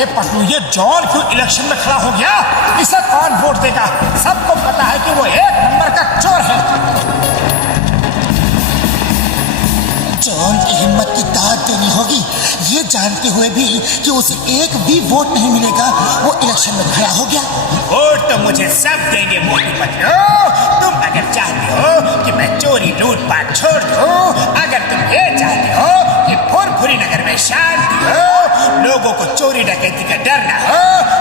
अरे पटलू, ये जॉन क्यों इलेक्शन में खड़ा हो गया? इसे कौन वोट देगा? सबको पता है कि वो एक नंबर का चोर है। जॉन की हिम्मत की दाद देनी होगी। ये जानते हुए भी कि उसे एक भी वोट नहीं मिलेगा, वो इलेक्शन में खड़ा हो गया। वोट तो मुझे सब देंगे मोटू पतलू। तुम अगर चाहते हो कि मैं चोरी लूटपाट छोड़ दूं, अगर तुम ये चाहते हो कि फुरफुरी नगर में शांति हो, लोगों को चोरी डकैती का डर ना हो,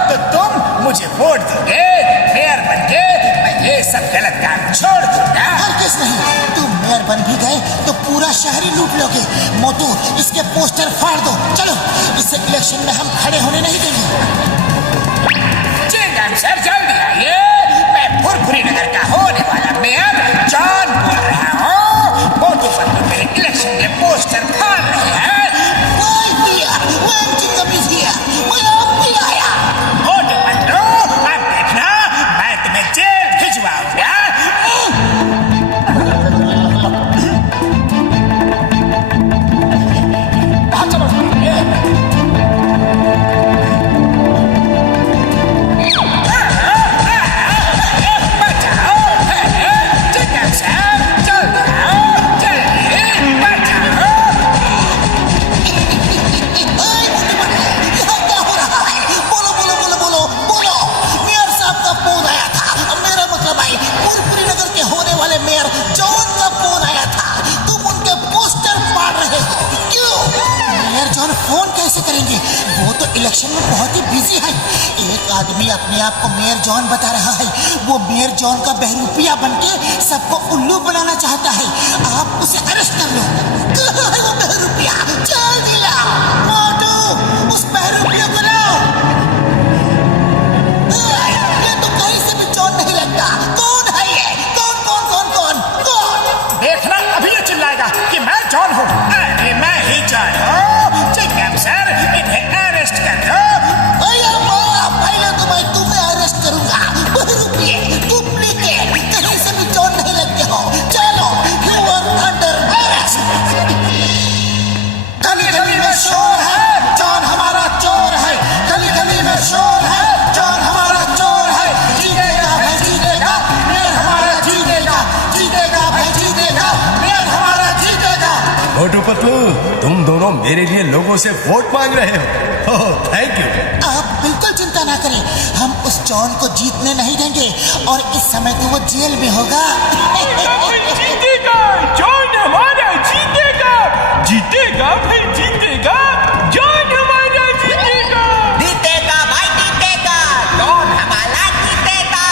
तो तुम मुझे वोट दोगे। मेयर बनके मैं ये सब गलत काम छोड़ दूंगा। हरगिज़ नहीं, तुम मेयर बन भी गए तो पूरा शहर ही लूट लोगे। मोटू, इसके पोस्टर फाड़ दो। चलो, इसे इलेक्शन में हम खड़े होने नहीं देंगे। जी मैम सर, जल्दी आइए। मैं फुरफुरी नगर का होने वाला मेयर जॉन बोल रहा हूँ। मोटू पतलू मेरे इलेक्शन के पोस्टर फाड़ रहे हैं। मोटू पतलू, अब देखना मैं तुम्हें जेल भिजवाऊंगा। फोन कैसे करेंगे? वो तो इलेक्शन में बहुत ही बिजी है। एक आदमी अपने आप को मेयर जॉन बता रहा है। वो मेयर जॉन का बहरूपिया बनके सबको उल्लू बनाना चाहता है। आप उसे अरेस्ट कर लो। कहाँ है वो बहरूपिया? जल्दी लाओ। मोटू, उस बहरूपिया को लाओ। ये तो कहीं से भी जॉन नहीं लगता। कौन है ये? कौन कौन कौन कौन कौन? देखना, अभी ये चिल्लाएगा कि मैं जॉन हूँ। अरे मैं ही जॉन हूँ। सर, इन्हें अरेस्ट कर दो। पहले तो मैं तुम्हें अरेस्ट करूंगा। बहरूपिये, डुप्लीकेट, कहीं से भी जॉन नहीं लगते हो। चलो, यू आर अंडर अरेस्ट। गली गली में शोर है, जॉन हमारा चोर है। गली गली में शोर है, जॉन हमारा चोर है। जीतेगा भाई जीतेगा, मेयर हमारा जीतेगा। जीतेगा भाई जीतेगा, मेयर हमारा जीतेगा। मोटू पतलू, तुम दोनों मेरे लिए लोगों से वोट मांग रहे हो। ओह, थैंक यू। आप बिल्कुल चिंता ना करें, हम उस जॉन को जीतने नहीं देंगे और इस समय तो वो जेल में होगा। जीतेगा, जॉन हमारा जीतेगा। जीतेगा भाई जीतेगा, जॉन हमारा जीतेगा। जीतेगा भाई जीतेगा, जॉन हमारा जीतेगा।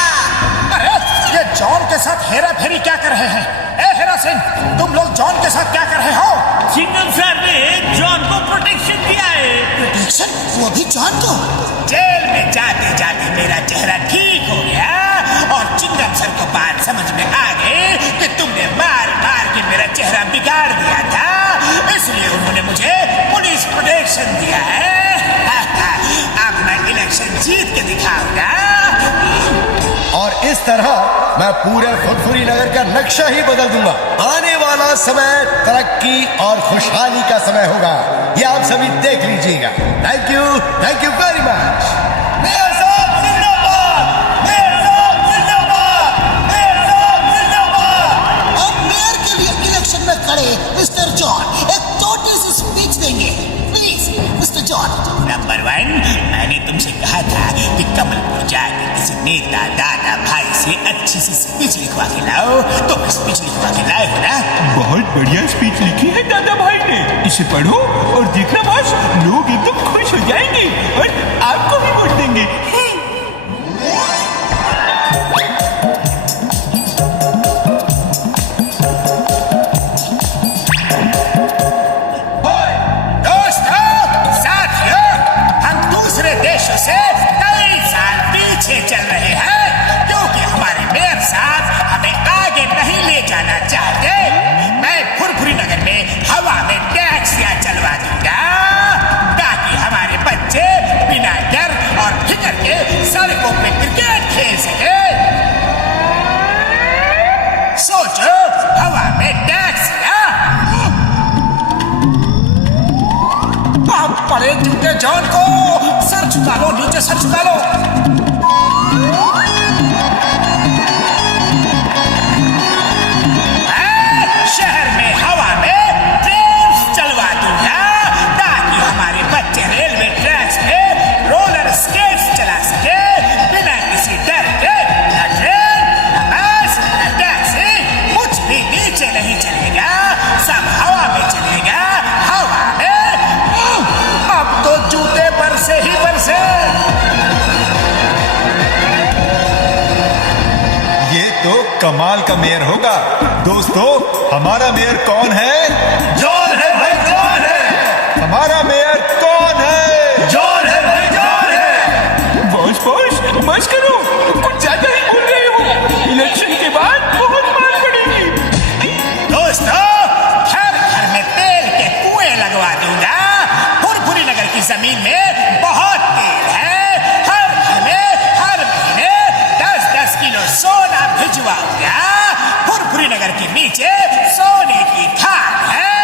अरे ये जॉन के साथ हेरा फेरी क्या कर रहे हैं? ए हेरा सिंह, तुम लोग जॉन के साथ क्या कर रहे हो? सिंघम सर ने जॉन को प्रोटेक्शन दिया है। प्रोटेक्शन? वो भी जॉन को? जेल में जाते जाते मेरा चेहरा ठीक हो गया और चिंगम सर को बात समझ में आ गई कि तुमने मार मार के मेरा चेहरा बिगाड़ दिया था, इसलिए उन्होंने मुझे पुलिस प्रोटेक्शन दिया है। अब मैं इलेक्शन जीत के दिखाऊंगा। और इस तरह मैं पूरे फुरफुरी नगर का नक्शा ही बदल दूंगा। आने वाला समय तरक्की और खुशहाली का समय होगा, ये आप सभी देख लीजिएगा। Thank you very much. Mayor साहब जिंदाबाद, मेयर साहब जिंदाबाद, मेयर साहब जिंदाबाद। अब मेयर के लिए इलेक्शन में खड़े मिस्टर जॉन एक छोटी सी स्पीच देंगे। Please mister John. नंबर 1, मैंने तुमसे कहा था कि कमलपुर जाके किसी नेता दादा भाई से अच्छी सी स्पीच लिखवा के लाओ, तो स्पीच लिखवा के लाए हो ना? बहुत बढ़िया स्पीच लिखी है दादा भाई ने। इसे पढ़ो और देखना बस, लोग एकदम खुश हो जाएंगे और आपको भी वोट देंगे। देशों से कई साल पीछे चल रहे हैं, क्योंकि हमारे मेयर साहब हमें आगे नहीं ले जाना चाहते। मैं फुरफुरी नगर में हवा में टैक्सियां चलवा दूंगा ताकि हमारे बच्चे मारे जूते जॉन को। सर झुका लो, नीचे सर झुका लो। शहर में हवा में ट्रेन चलवा दूंगा ताकि हमारे बच्चे रेलवे ट्रैक्स पे रोलर स्केट्स चला सके बिना किसी डर के। न ट्रेन, न बस, न टैक्सी, कुछ भी नीचे नहीं चलेगा, सब हवा में चलेगा, हवा में। अब तो जूते बरसे ही बरसे। ये तो कमाल का मेयर होगा। दोस्तों, हमारा मेयर कौन है? जॉन है भाई, जॉन है। हमारा मेयर कौन है? जॉन है भाई, जॉन है। बॉस बस करो, कुछ ज्यादा ही बोल रहे हो। इलेक्शन के बाद बहुत मार पड़ेगी। दोस्तों, घर घर में तेल के कुएं लगवा दूंगा। फुरफुरी नगर की जमीन में बहुत तेल है। हर घर में हर महीने 10-10 किलो सोना भिजवाऊंगा। फुरफुरी नगर के नीचे सोने की खान है।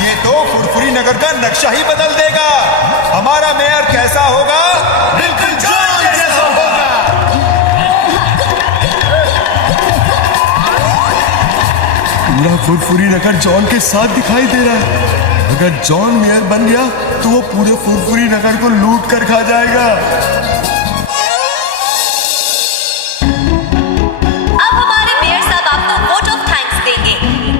ये तो फुरफुरी नगर का नक्शा ही बदल देगा। हमारा मेयर कैसा होगा? बिल्कुल जॉन जैसा होगा। पूरा फुरफुरी नगर जॉन के साथ दिखाई दे रहा है। अगर जॉन मेयर बन गया तो वो पूरे फुरफुरी नगर को लूट कर खा जाएगा। अब हमारे मेयर साहब आपको वोट ऑफ थैंक्स देंगे।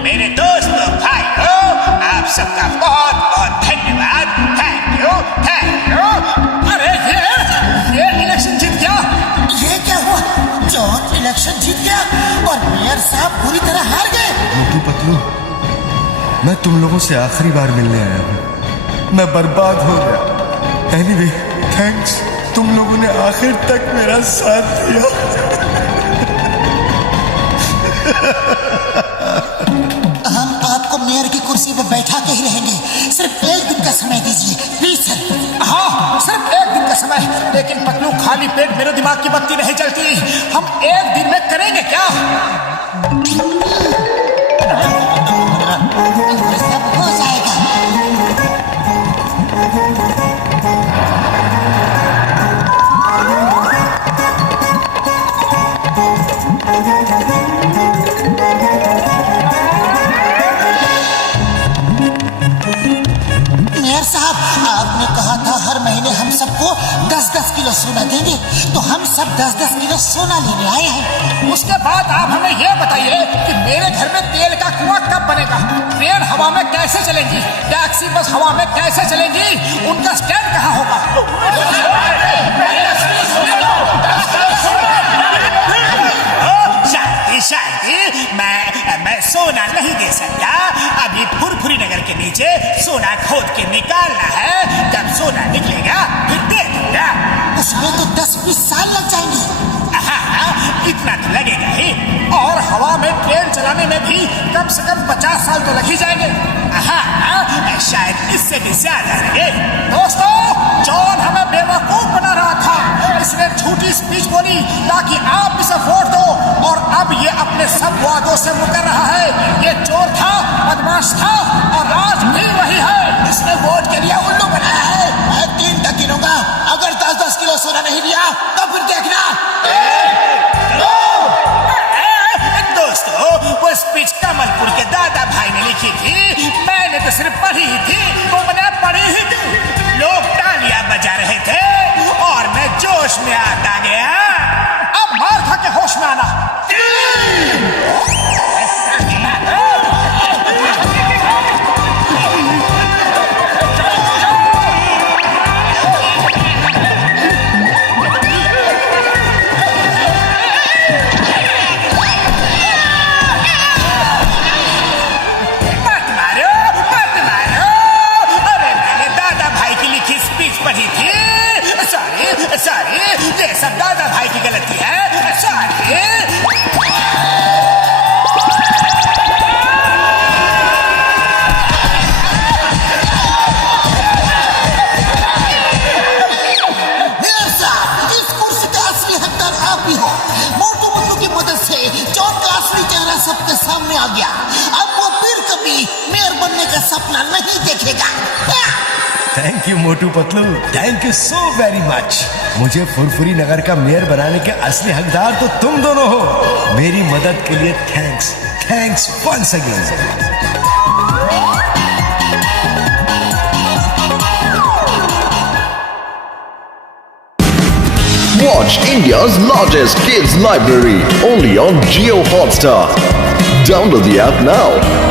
मेरे दोस्तों, भाइयों, आप सबका बहुत बहुत धन्यवाद। Thank you, thank you. अरे ये इलेक्शन जीत गया। ये क्या हुआ? जॉन इलेक्शन जीत गया और मेयर साहब बुरी तरह हार गए। मोटू पतलू, मैं तुम लोगों से आखिरी बार मिलने आया हूँ। मैं बर्बाद हो गया। एनीवे, थैंक्स, तुम लोगों ने आखिर तक मेरा साथ दिया। हम आपको मेयर की कुर्सी पर बैठा के ही रहेंगे। सिर्फ एक दिन का समय दीजिए प्लीज सर। हाँ, सिर्फ एक दिन का समय। लेकिन पतलू, खाली पेट मेरे दिमाग की बत्ती नहीं जलती। हम एक दिन में करेंगे क्या? सब हो जाएगा। मेयर साहब, आपने कहा था हर महीने हम सबको 10-10 किलो सोना देंगे, तो हम सब 10-10 किलो सोना लेने आए हैं। उसके बाद आप हमें यह बताइए कि मेरे घर में तेल का कुआं कब बनेगा? ट्रेन हवा में कैसे चलेंगी? टैक्सी बस हवा में कैसे चलेंगी? उनका स्टैंड कहाँ होगा? शांति शांति, मैं सोना नहीं दे सकता। अभी फुरफुरी नगर के नीचे सोना खोद के निकालना है। जब सोना निकलेगा फिर दे दूंगा। उसमें तो 10-20 साल लग जाएंगे। इतना तो लगेगा ही। और हवा में ट्रेन चलाने में भी कम से कम 50 साल तो लग ही जाएंगे। शायद इससे भी ज्यादा लगे। दोस्तों, जॉन हमें बेवकूफ बना रहा था। इसने झूठी स्पीच बोली ताकि आप इसे वोट दो, और अब ये अपने सब वादों से मुकर रहा है। ये चोर था, बदमाश था, और आज भी वही है। इसने वोट के लिए उल्लू बनाया है। मैं 3 तक गिनूंगा। अगर 10-10 किलो सोना नहीं दिया तो फिर देखना। दोस्तों, वो स्पीच कमलपुर के दादा भाई ने लिखी थी। मैंने तो सिर्फ पढ़ी ही थी। तुमने पढ़ी ही थी। लोग तालियां बजा रहे थे और मैं जोश में आ गया। अब मार खा के होश में आना। आ गया। अब वो फिर कभी मेयर बनने का सपना नहीं देखेगा। Thank you Motu Patlu, thank you so very much. मुझे फुरफुरी नगर का मेयर बनाने के असली हकदार तो तुम दोनों हो। मेरी मदद के लिए thanks, thanks once again. Watch India's largest kids library only on Jio Hotstar. Download the app now.